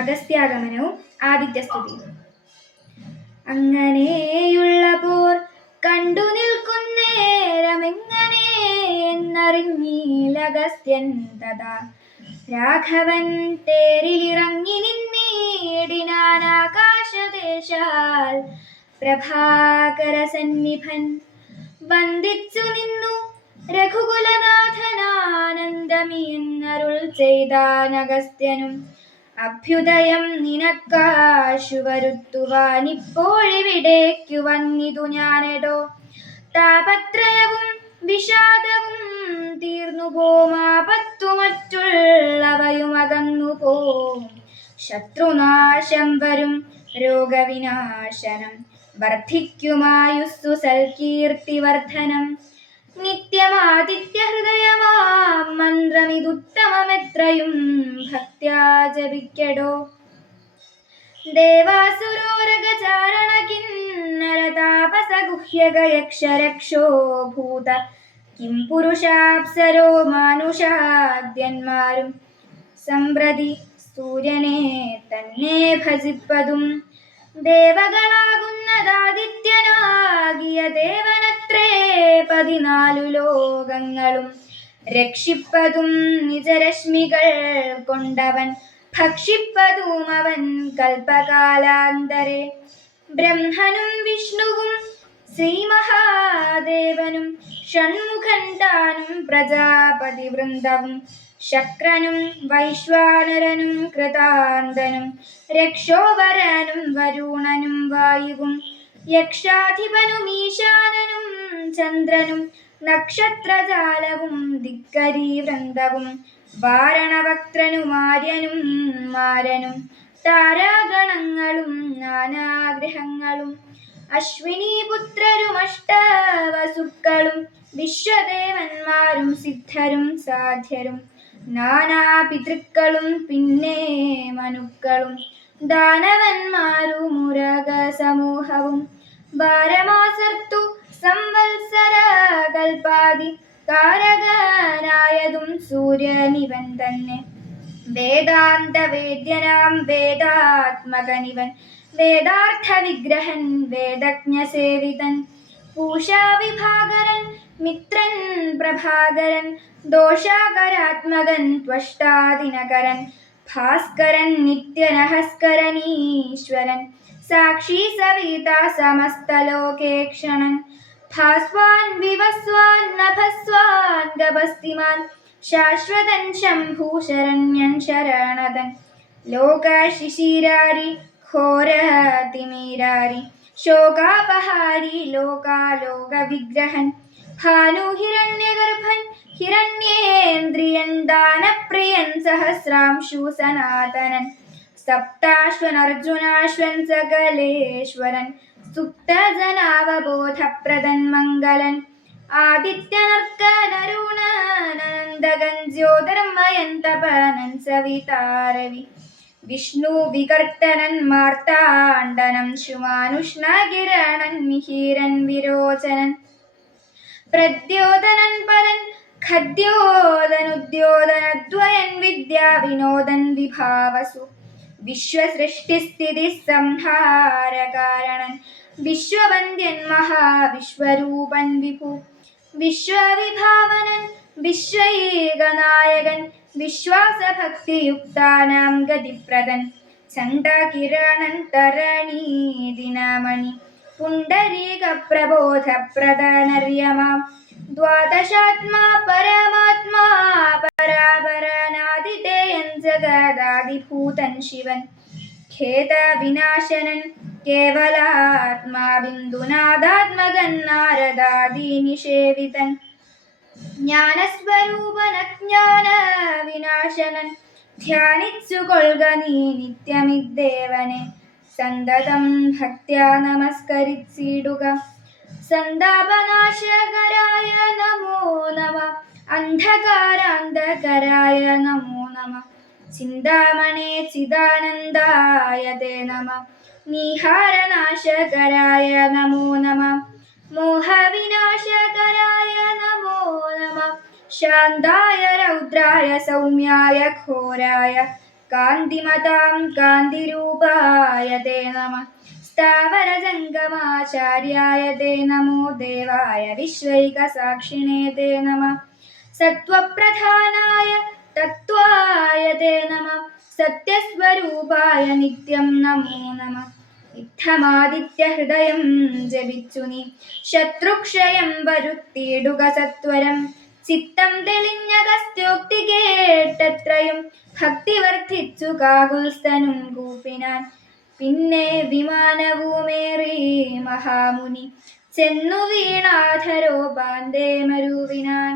അഗസ്ത്യാഗമനവും ആദിത്യസ്തുതിയും. അങ്ങനെയുള്ള പോർ കണ്ടു നിൽക്കുന്നേരമെങ്ങനെ എന്നറിഞ്ഞീലഗസ്ത്യൻ തഥാ രാഘവൻ തേരിലിറങ്ങി നിന്നീടിനാൻ ആകാശദേശാൽ പ്രഭാകര സന്നിഭൻ വന്ദിച്ചു നിന്നു രഘുകുലനാഥനാനന്ദമി എന്നരുൾ ചെയ്താൻ അഗസ്ത്യനും. അഭ്യുദയം നിനക്കാശു വരുത്തുവാനിപ്പോഴിവിടേക്കു വന്നിതു ഞാനെടോ. താപത്രയവും വിഷാദവും തീർന്നു പോമാപത്തു മറ്റുള്ളവയും അകന്നു പോം. ശത്രുനാശം വരും രോഗവിനാശനം വർദ്ധിക്കുമായുസ്സു സൽകീർത്തിവർദ്ധനം. നിത്യമാദിത്യഹൃദയമാം മന്ത്രമിതുത്തമമെത്രയും ഭക്ത്യാ ജപിക്കടോ. ദേവാസുരോരഗചാരണ കിന്നരതാപസഗുഹ്യകയക്ഷരക്ഷോ ഭൂത കിം പുരുഷാപ്സരോ മാനുഷാദ്യന്മാരും സമ്പ്രതി സൂര്യനെ തന്നെ ഭജിപ്പതും. ദേവകളാകുന്നതാദിത്യനാകിയ ദേവനത്രേ 14 ലോകങ്ങളും രക്ഷിപ്പതും നിജരശ്മികൾ കൊണ്ടവൻ ഭക്ഷിപ്പതും അവൻ കൽപ്പകാലാന്തരെ. ബ്രഹ്മനും വിഷ്ണുവും ശ്രീമഹാദേവനും ഷൺമുഖൻ താനും പ്രജാപതി വൃന്ദവും ശക്രനും വൈശ്വാനരനും കൃതാന്തനും രക്ഷോവരനും വരുണനും വായുവും യക്ഷാധിപനും ഈശാനനും ചന്ദ്രനും നക്ഷത്രജാലവും ദിക്കരീ വൃന്ദവും വാരണവക്ത്രനും ആര്യനും മാരനും താരാഗണങ്ങളും നാനാഗ്രഹങ്ങളും അശ്വിനീപുത്രരും അഷ്ടവസുക്കളും വിശ്വദേവന്മാരും സിദ്ധരും സാധ്യരും നാനാപിതൃക്കളും പിന്നെ മനുക്കളും ദാനവന്മാരും മുരഗസമൂഹവും ബാരമാസർത്തു സംവത്സര കൽപ്പാതി കാരകനായതും സൂര്യനിവൻ തന്നെ. വേദാന്ത വേദ്യനാം വേദാത്മകനിവൻ വേദാർത്ഥ വിഗ്രഹൻ വേദജ്ഞസേവിതൻ പൂഷാവിഭാകരൻ മിത്രൻ പ്രഭാകരൻ ദോഷാകരാത്മകൻ ത്വഷ്ടാദിനകരൻ ഭാസ്കരൻ നിത്യനഹസ്കരനീശ്വരൻ സാക്ഷി സവിത സമസ്തലോകേക്ഷണൻ ഭാസ്വാൻ വിവസ്വാൻ നഭസ്വാൻ ഗഭസ്തിമാൻ ശാശ്വതൻ ശംഭൂശരണ്യൻ ശരണതൻ ലോകശിശിരാരി ഘോരതിമീരാരി ശോകാപഹാരി ലോകാലോക വിഗ്രഹൻ ഭാനുഹിരണ്യഗർഭൻ ഹിരണ്യേന്ദ്രിയൻ ദാനപ്രിയൻ സഹസ്രാംശു സനാതനൻ സപ്താശ്വനർജുനാശ്വൻ സകലേശ്വരൻ സുപ്തജനാവബോധപ്രദൻ മംഗലൻ ആദിത്യനർക്കനരുണനന്ദകൻ ജ്യോതിർമയൻ തപനൻ സവിതാരവി വിഷ്ണു വികർത്തനൻ മാർത്താണ്ഡനം ശുമാനുഷ്ണകിരണൻ മിഹിരൻ വിരോചനൻ പ്രദ്യോതനൻ പരൻ ഖദ്യോതനുദ്യോതനദ്വയൻ വിദ്യാവിനോദൻ വിഭാവസു വിശ്വസൃഷ്ടിസ്ഥിതി സംഹാരകാരണൻ വിശ്വവന്ദ്യൻ മഹാവിശ്വരൂപൻ വിഭു വിശ്വവിഭാവനൻ വിശ്വൈകനായകൻ വിശ്വാസഭക്തിയുക്താനാം ഗതിപ്രദൻ ചണ്ഡകിരണൻ തരണീദിനമണി പുണ്ടരീകപ്രബോധപ്രദനര്യമാം ദ്വാദശാത്മാ പരമാത്മാ പരാപരനാദിതേയൻ ജഗദാദിഭൂതൻ ശിവൻ ഖേദവിനാശനൻ കേവലാത്മാ ബിന്ദുനാഥാത്മകൻ നാരദാദിനിഷേവിതൻ ജ്ഞാനസ്വരൂപൻ അജ്ഞാന വിനാശനൻ ധ്യാനിച്ചു കൊള്ളുക നീ നിത്യമിദ്ദേവനെ സന്തതം ഭക്ത്യാ നമസ്കരിച്ചിടുക. സന്താപനാശകരായ നമോ നമ അന്ധകാരാന്തകരായ നമോ നമ ചിന്താമണേ ചിദാനന്ദായ തേ നമ നീഹാരനാശകരായ നമോ നമ മോഹവിനാശകരായ നമോ നമ ശാന്തായ രൗദ്രായ സൗമ്യായ ഘോരായ കാന്തിമതാം കാന്തിരൂപായ തേ നമഃ സ്ഥാവരജംഗമാചാര്യായ തേ നമോ ദേവായ വിശ്വൈകസാക്ഷിണേ തേ നമഃ സത്വപ്രധാനായ തത്വായ തേ നമഃ സത്യസ്വരൂപായ നിത്യം നമോ നമഃ ഇത്തമാദിത്യഹൃദയം ജപിച്ചു നീ ശത്രുക്ഷയം വരുത്തിയിടുക സത്വരം ചിത്തം തെളിഞ്ഞകസ്ത്യോക്തി കേട്ടത്രയും ഭക്തി വർദ്ധിച്ചു കാകുൽസ്ഥനും കൂപ്പിനാൻ പിന്നെ വിമാനവുമേറി മഹാമുനി ചെന്നു വീണാധരോപാന്തേ മരുവിനാൻ